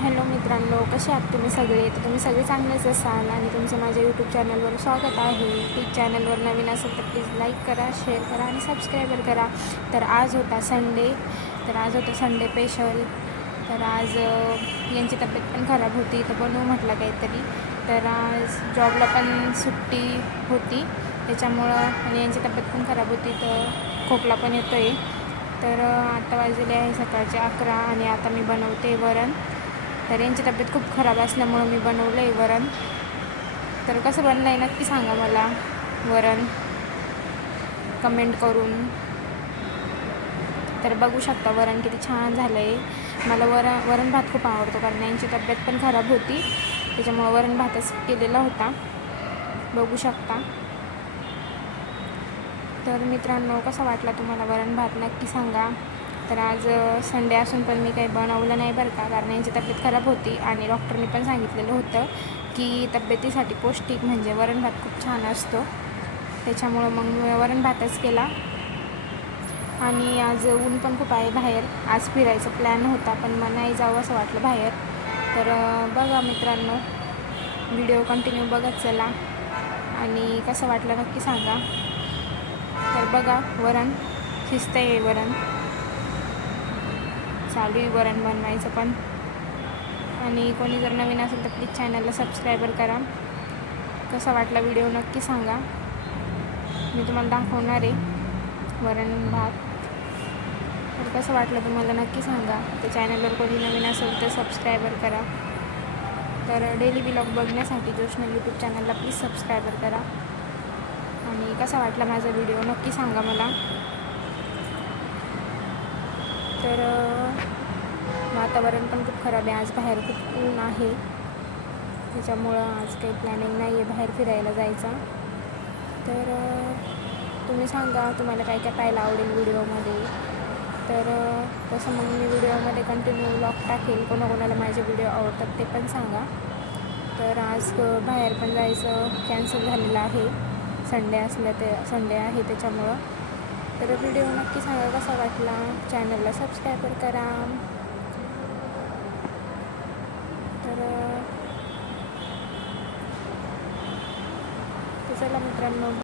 Hello मित्रांनो कसे आहात तुम्ही सगळे? तर तुम्ही सगळे चांगलेच असाल आणि तुमचं माझ्या यूट्यूब चॅनलवर स्वागत आहे. यूट्यूब चॅनलवर नवीन असेल तर प्लीज लाईक करा शेअर करा आणि सबस्क्राईबर करा. तर आज होता संडे तर आज होता संडे स्पेशल तर आज यांची तब्येत पण खराब होती तर बनवू म्हटलं काहीतरी. तर आज जॉबला पण सुट्टी होती. त्याच्यामुळं आणि यांची तब्येत पण खराब होती तर खोकला पण येतो आहे तर आता वाजलेले आहे सकाळचे अकरा आणि आता मी बनवते वरण. तर यांची तब्येत खूप खराब असल्यामुळं मी बनवलं आहे वरण. तर कसं बनलं आहे नक्की सांगा मला वरण. कमेंट करून. तर बघू शकता वरण किती छान झालं आहे मला वरण वरण भात खूप आवडतो कारण यांची तब्येत पण खराब होती. त्याच्यामुळं वरण भातच केलेला होता. बघू शकता. तर मित्रांनो कसा वाटला तुम्हाला वरण भात? नक्की सांगा. तर आज संडे असून पण मी काही बनवलं नाही बरं का. कारण यांची तब्येत खराब होती आणि डॉक्टरनी पण सांगितलेलं होतं की तब्येतीसाठी पौष्टिक म्हणजे वरण भात खूप छान असतो. त्याच्यामुळं मग मी वरण भातच केला. आणि आज ऊन पण खूप आहे बाहेर. आज फिरायचा प्लॅन होता पण मग नाही जावं असं वाटलं बाहेर. तर बघा मित्रांनो व्हिडिओ कंटिन्यू बघत चला. आणि कसं वाटलं नक्की सांगा. तर बघा वरण शिजतंय वरण. चालू आहे वरण बनवायचं पण. आणि कोणी जर नवीन असेल तर प्लीज चॅनलला सबस्क्रायबर करा. कसा वाटला व्हिडिओ नक्की सांगा. मी तुम्हाला दाखवणार आहे वरण भात. तर कसं वाटलं तुम्हाला नक्की सांगा. तर चॅनलवर कोणी नवीन असेल तर सबस्क्रायबर करा. तर डेली ब्लॉग बघण्यासाठी जोशनल यूट्यूब चॅनलला प्लीज सबस्क्रायबर करा. आणि कसा वाटला माझा व्हिडिओ नक्की सांगा मला. तर वातावरण पण खूप खराब आहे. आज बाहेर खूप ऊन आहे. त्याच्यामुळं आज काही प्लॅनिंग नाही आहे बाहेर फिरायला जायचा. तर तुम्ही सांगा तुम्हाला काय काय पाहायला आवडेल व्हिडिओमध्ये. तर तसं मग मी व्हिडिओमध्ये कंटिन्यू व्लॉग टाकेल. कोणाकोणाला माझे व्हिडिओ आवडतात ते पण सांगा. तर आज बाहेर पण जायचं कॅन्सल झालेलं आहे. संडे असलं ते संडे आहे त्याच्यामुळं. तर व्हिडिओ नक्की सांगा कसा वाटला? चॅनलला सबस्क्राईबर करा. तर अं, तर चला मित्रांनो